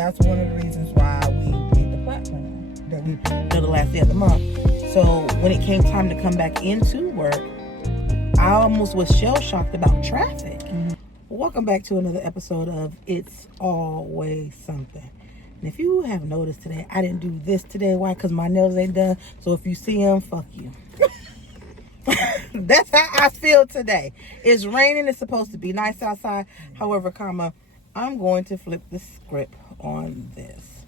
that's one of the reasons why we did the platform that we till the last day of the month. So when it came time to come back into work, I almost was shell-shocked about traffic. Mm-hmm. Welcome back to another episode of It's Always Something. And if you have noticed today, I didn't do this today. Why? Because my nails ain't done. So if you see them, fuck you. That's how I feel today. It's raining. It's supposed to be nice outside. However, I'm going to flip the script on this.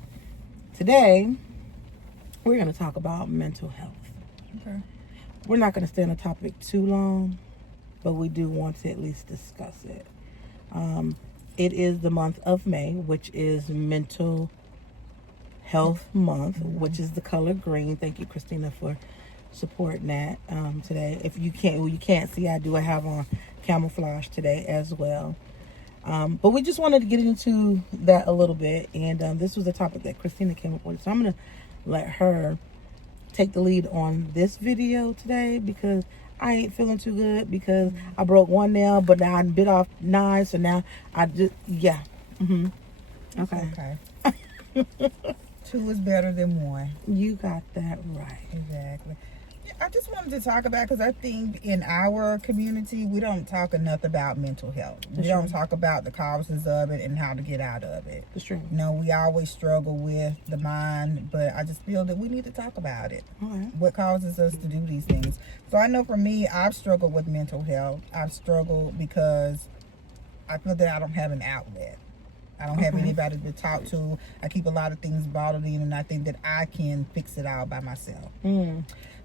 Today, we're going to talk about mental health. Okay. We're not going to stay on the topic too long, but we do want to at least discuss it. It is the month of May, which is Mental Health Month, which is the color green. Thank you, Christina, for supporting that today. If you can't see, I have on camouflage today as well. But we just wanted to get into that a little bit, and this was a topic that Christina came up with, so I'm going to let her take the lead on this video today because I ain't feeling too good because I broke one nail, but now I bit off 9, so now I just, yeah. Okay. 2 is better than 1. You got that right. Exactly. I just wanted to talk about, because I think in our community, we don't talk enough about mental health. We don't talk about the causes of it and how to get out of it. That's true. You know, we always struggle with the mind, but I just feel that we need to talk about it. Okay. What causes us to do these things. So I know for me, I've struggled with mental health. I've struggled because I feel that I don't have an outlet. I don't have anybody to talk to. I keep a lot of things bottled in, and I think that I can fix it all by myself.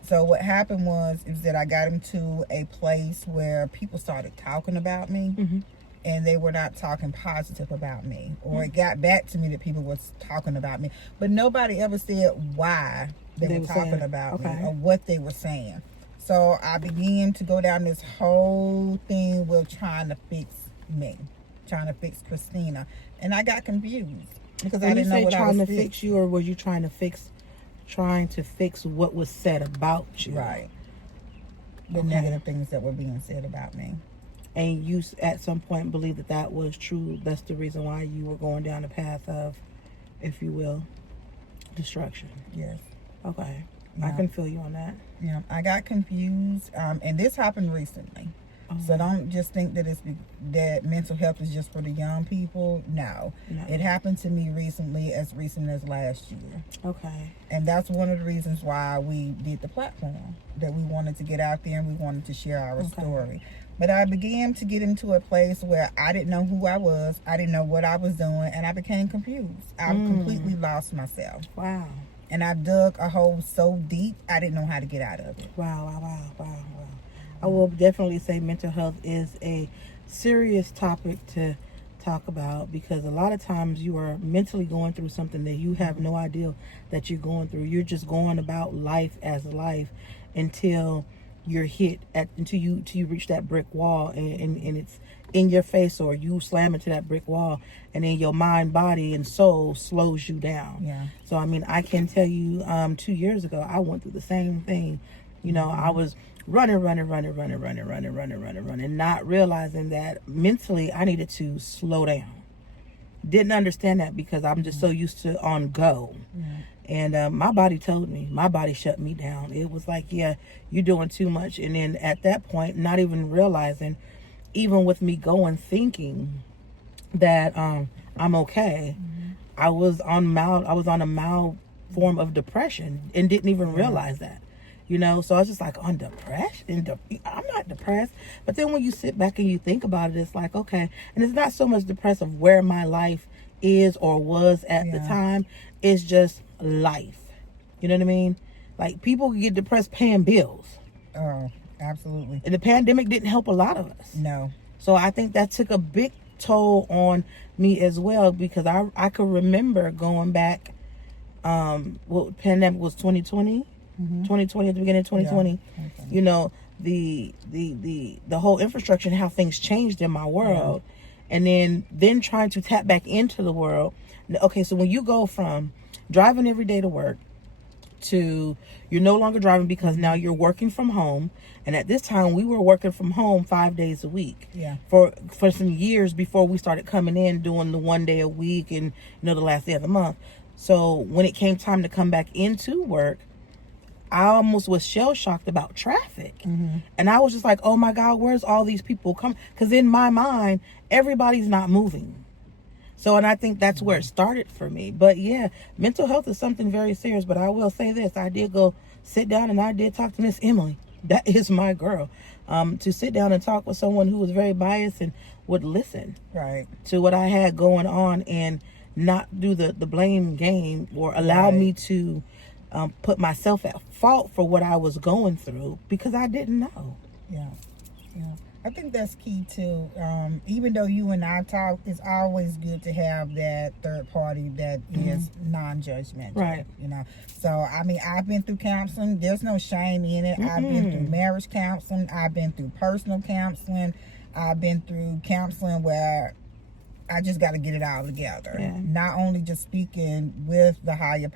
So what happened is that I got into a place where people started talking about me, and they were not talking positive about me. Or it got back to me that people was talking about me, but nobody ever said why they were talking about me or what they were saying. So I began to go down this whole thing with trying to fix me, trying to fix Christina, and I got confused because I didn't know what I was trying to fix you, or was you trying to fix what was said about you? Right. The negative things that were being said about me. And you at some point believed that was true. That's the reason why you were going down the path of, if you will, destruction. Yes. Okay. Yeah. I can feel you on that. Yeah. I got confused. And this happened recently. So don't just think that that mental health is just for the young people. No. It happened to me recently, as recent as last year. Okay. And that's one of the reasons why we did the platform, that we wanted to get out there and we wanted to share our story. But I began to get into a place where I didn't know who I was. I didn't know what I was doing, and I became confused. I completely lost myself. Wow. And I dug a hole so deep, I didn't know how to get out of it. Wow. I will definitely say mental health is a serious topic to talk about, because a lot of times you are mentally going through something that you have no idea that you're going through. You're just going about life as life until you're until you reach that brick wall and it's in your face, or you slam into that brick wall, and then your mind, body, and soul slows you down. Yeah. So I mean, I can tell you 2 years ago I went through the same thing. You know, I was running, not realizing that mentally I needed to slow down. Didn't understand that because I'm just so used to on go. And my body told me, my body shut me down. It was like, yeah, you're doing too much. And then at that point, not even realizing, even with me thinking that I'm okay, I was on a mild form of depression and didn't even realize that. You know, so I was just like, I'm depressed? I'm not depressed. But then when you sit back and you think about it, it's like, okay. And it's not so much depressed of where my life is or was at the time. It's just life. You know what I mean? Like, people get depressed paying bills. Oh, absolutely. And the pandemic didn't help a lot of us. No. So I think that took a big toll on me as well, because I could remember going back, pandemic was 2020. 2020, at the beginning of 2020, you know, the whole infrastructure and how things changed in my world, and then trying to tap back into the world. Okay, so when you go from driving every day to work, to you're no longer driving because now you're working from home. And at this time, we were working from home 5 days a week. Yeah. For some years before we started coming in doing the 1 day a week and the last day of the month. So when it came time to come back into work, I almost was shell shocked about traffic. And I was just like, oh my God, where's all these people come? Because in my mind, everybody's not moving. So, and I think that's where it started for me. But yeah, mental health is something very serious. But I will say this, I did go sit down and I did talk to Miss Emily. That is my girl. To sit down and talk with someone who was very biased and would listen to what I had going on and not do the blame game or allow me to put myself at fault for what I was going through because I didn't know. Yeah. I think that's key too. Even though you and I talk, it's always good to have that third party that is non-judgmental. Right. So I mean, I've been through counseling. There's no shame in it. I've been through marriage counseling. I've been through personal counseling. I've been through counseling where I just got to get it all together. Yeah. Not only just speaking with the higher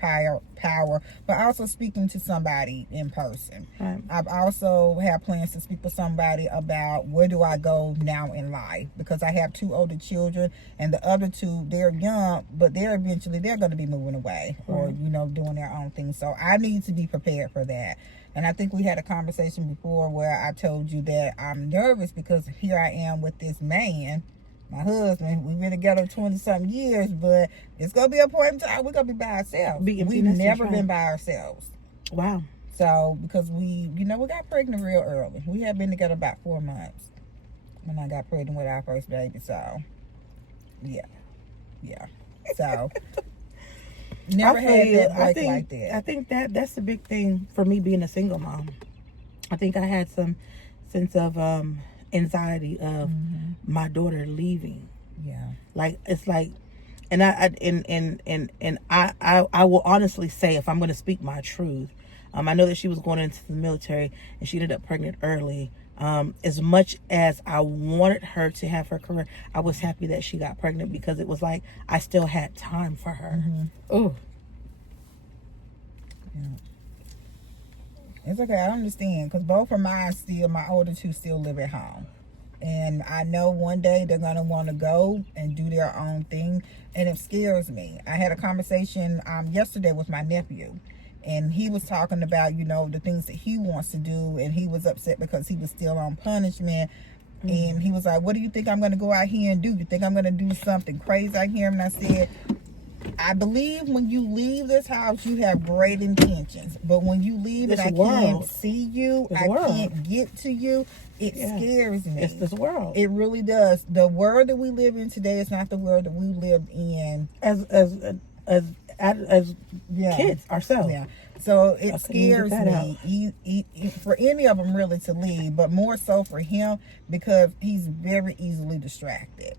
power, but also speaking to somebody in person. Right. I've also had plans to speak with somebody about where do I go now in life, because I have 2 older children and the other 2, they're young, but they're going to be moving away or, doing their own thing. So I need to be prepared for that. And I think we had a conversation before where I told you that I'm nervous because here I am with this man, my husband. We've been together 20-something years, but it's going to be a point in time we're going to be by ourselves. We've never been by ourselves. Wow. So, because we got pregnant real early. We had been together about 4 months when I got pregnant with our first baby. So, yeah. So, never had that break like that. I think that's the big thing for me being a single mom. I think I had some sense of anxiety of my daughter leaving. Yeah. Like it's like, and I will honestly say, if I'm going to speak my truth, I know that she was going into the military and she ended up pregnant early. As much as I wanted her to have her career, I was happy that she got pregnant because it was like I still had time for her. Oh. Yeah. It's okay. I understand because both of mine my older 2 still live at home. And I know one day they're going to want to go and do their own thing. And it scares me. I had a conversation yesterday with my nephew. And he was talking about, the things that he wants to do. And he was upset because he was still on punishment. And he was like, what do you think I'm going to go out here and do? You think I'm going to do something crazy out here? And I said, I believe when you leave this house, you have great intentions. But when you leave and I can't see you, I can't get to you, it scares me. It's this world. It really does. The world that we live in today is not the world that we lived in as kids ourselves. Yeah. So it scares me for any of them really to leave, but more so for him because he's very easily distracted.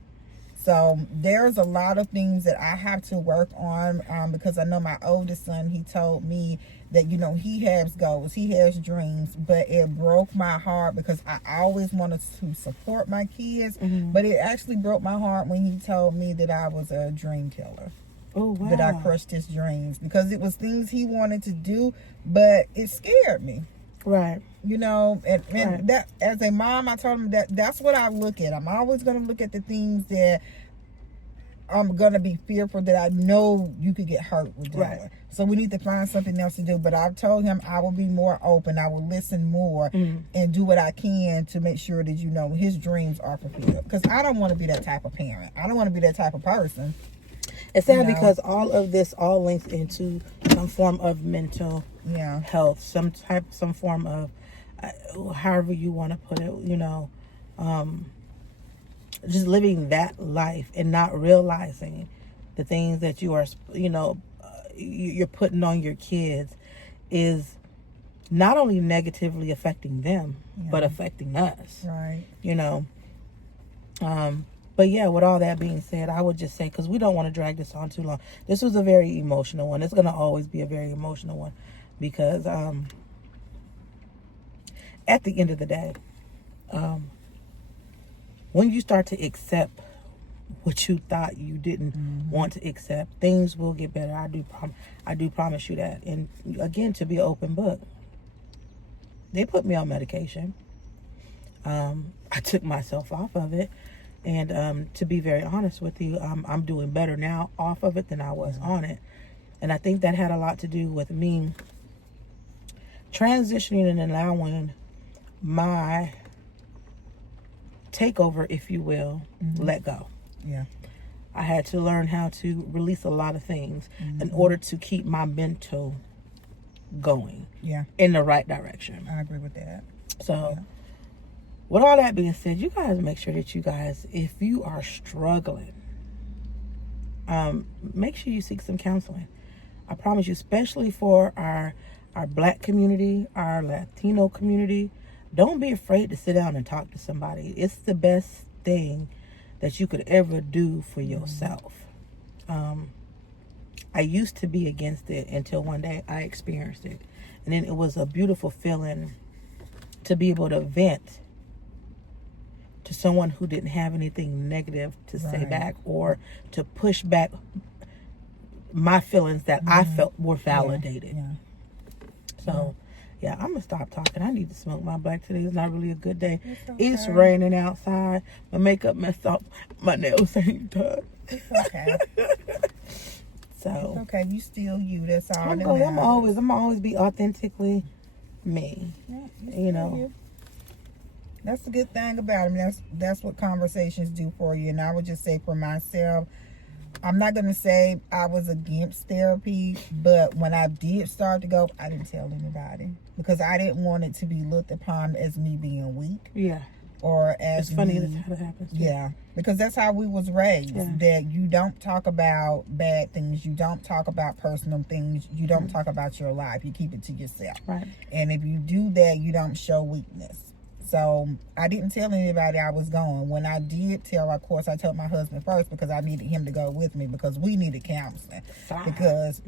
So there's a lot of things that I have to work on because I know my oldest son, he told me that, he has goals, he has dreams, but it broke my heart because I always wanted to support my kids, but it actually broke my heart when he told me that I was a dream killer. Oh, wow. That I crushed his dreams because it was things he wanted to do, but it scared me. Right. And that as a mom, I told him that's what I look at. I'm always going to look at the things that I'm going to be fearful that I know you could get hurt with doing. Right. So we need to find something else to do. But I've told him I will be more open. I will listen more and do what I can to make sure that, his dreams are fulfilled. Because I don't want to be that type of parent. I don't want to be that type of person. It's sad because all of this all links into some form of mental health, some form of, however you want to put it, just living that life and not realizing the things that you are, you're putting on your kids is not only negatively affecting them, but affecting us. Right. But yeah, with all that being said, I would just say, because we don't want to drag this on too long, this was a very emotional one. It's going to always be a very emotional one because at the end of the day, when you start to accept what you thought you didn't want to accept. Things will get better. I do promise you that. And again, to be an open book, they put me on medication. I took myself off of it. And to be very honest with you, I'm doing better now off of it than I was on it. And I think that had a lot to do with me transitioning and allowing my takeover, if you will, let go. Yeah. I had to learn how to release a lot of things in order to keep my mental going in the right direction. I agree with that. So, with all that being said, you guys make sure that you guys, if you are struggling, make sure you seek some counseling. I promise you, especially for our Black community, our Latino community, don't be afraid to sit down and talk to somebody. It's the best thing that you could ever do for yourself. I used to be against it until one day I experienced it. And then it was a beautiful feeling to be able to vent to someone who didn't have anything negative to say back, or to push back my feelings that I felt were validated. So, I'm going to stop talking. I need to smoke my black today. It's not really a good day. It's raining outside. My makeup messed up. My nails ain't done. It's okay. So, it's okay. You still you. That's all I'm that gonna matters. always be authentically me. You know. You. That's the good thing about it. I mean, that's what conversations do for you. And I would just say for myself, I'm not going to say I was against therapy, but when I did start to go, I didn't tell anybody because I didn't want it to be looked upon as me being weak. Yeah. Or as it's funny me, that's how it happens. Too. Yeah. Because that's how we was raised. That you don't talk about bad things. You don't talk about personal things. You don't talk about your life. You keep it to yourself. Right. And if you do that, you don't show weakness. So I didn't tell anybody I was going. When I did tell, of course, I told my husband first because I needed him to go with me because we needed counseling. Because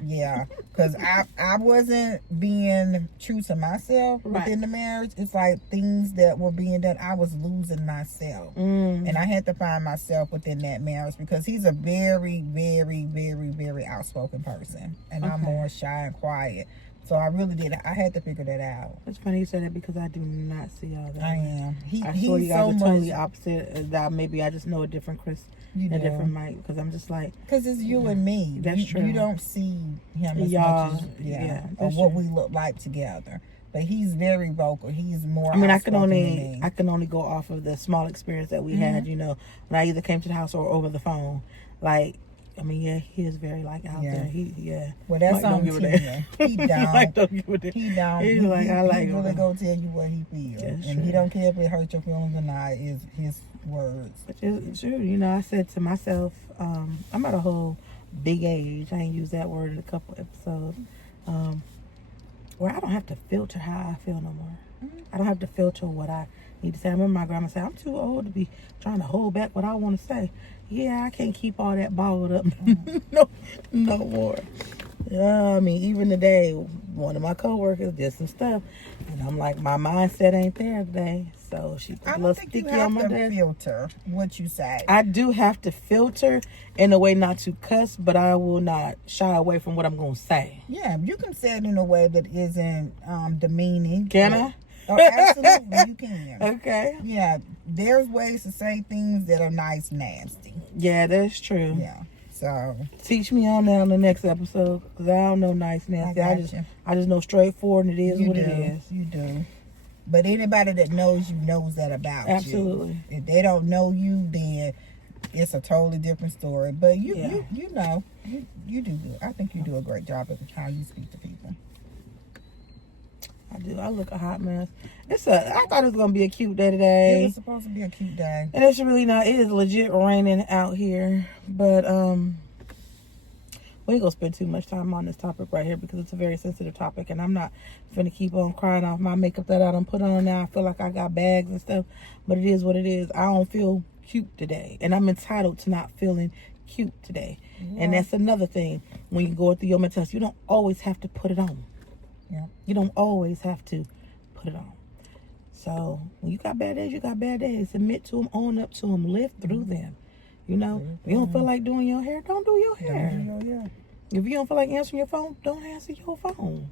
I wasn't being true to myself within the marriage. It's like things that were being done, I was losing myself. And I had to find myself within that marriage because he's a very, very, very, very outspoken person. And I'm more shy and quiet. So I really did. I had to figure that out. It's funny you said that because I do not see all that. I am. I swear you guys are totally opposite. That maybe I just know a different Chris, a different Mike. Because I'm just like, because it's you and me. That's true. You don't see him as much as or what we look like together. But he's very vocal. He's more. I mean, I can only go off of the small experience that we had. You know, when I either came to the house or over the phone. Like, I mean, he is very like out there. Well, that's Mike on Tia. He don't. Mike don't give a damn. He don't. He's like, I like he him. really go tell you what he feels, and he don't care if it hurts your feelings or not. Is his words. Which is true. You know, I said to myself, I'm at a whole big age. I ain't used that word in a couple episodes. Where I don't have to filter how I feel no more. I don't have to filter what I need to say. I remember my grandma said, I'm too old to be trying to hold back what I want to say. Yeah, I can't keep all that bottled up no more. Yeah, I mean, even today, one of my coworkers did some stuff, and I'm like, my mindset ain't there today. So she put a little sticky on my desk. I don't think you have to filter what you say. I do have to filter in a way not to cuss, but I will not shy away from what I'm going to say. Yeah, you can say it in a way that isn't demeaning. Can I? Oh, absolutely, you can. Okay. Yeah, there's ways to say things that are nice, nasty. Yeah, that's true. Yeah. So teach me on that on the next episode, because I don't know nice, nasty. I just know straightforward, and it is what it is. You do. But anybody that knows you knows that about you. Absolutely. If they don't know you, then it's a totally different story. But you know, you do good. I think you do a great job of how you speak to people. I do. I look a hot mess. I thought it was gonna be a cute day today. It was supposed to be a cute day, and it's really not. It is legit raining out here. But we ain't gonna spend too much time on this topic right here because it's a very sensitive topic, and I'm not finna keep on crying off my makeup that I done put on now. I feel like I got bags and stuff, but it is what it is. I don't feel cute today, and I'm entitled to not feeling cute today. Yeah. And that's another thing. When you go through your mental health, you don't always have to put it on. Yeah. You don't always have to put it on. So when you got bad days, you got bad days. Admit to them, own up to them, live through them. You know, if you don't feel like doing your hair, don't do your hair. Don't do your hair. If you don't feel like answering your phone, don't answer your phone.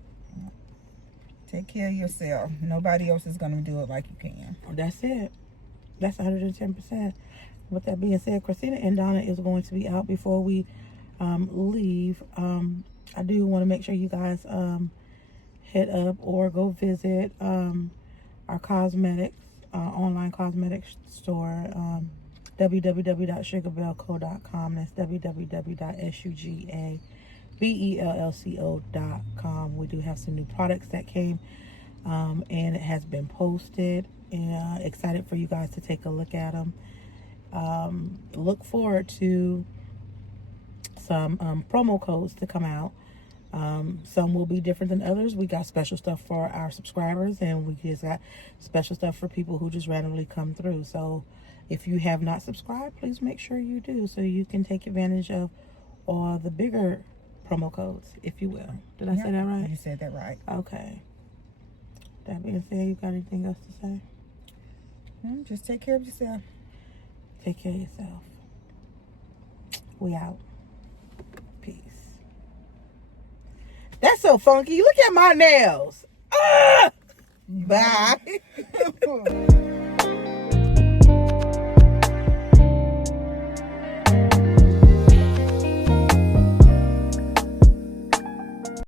Take care of yourself. Nobody else is going to do it like you can. That's it. That's 110%. With that being said, Christina and Donna is going to be out before we leave. I do want to make sure you guys hit up or go visit our cosmetics, online cosmetics store, www.sugarbellco.com. That's www.sugarbellco.com. We do have some new products that came and it has been posted, and excited for you guys to take a look at them. Look forward to some promo codes to come out. Some will be different than others. We got special stuff for our subscribers, and we just got special stuff for people who just randomly come through. So if you have not subscribed, please make sure you do, so you can take advantage of all the bigger promo codes, if you will. Did I say that right? You said that right. Okay. That being said, you got anything else to say? Just take care of yourself. Take care of yourself. We out. Peace. That's so funky. Look at my nails. Bye.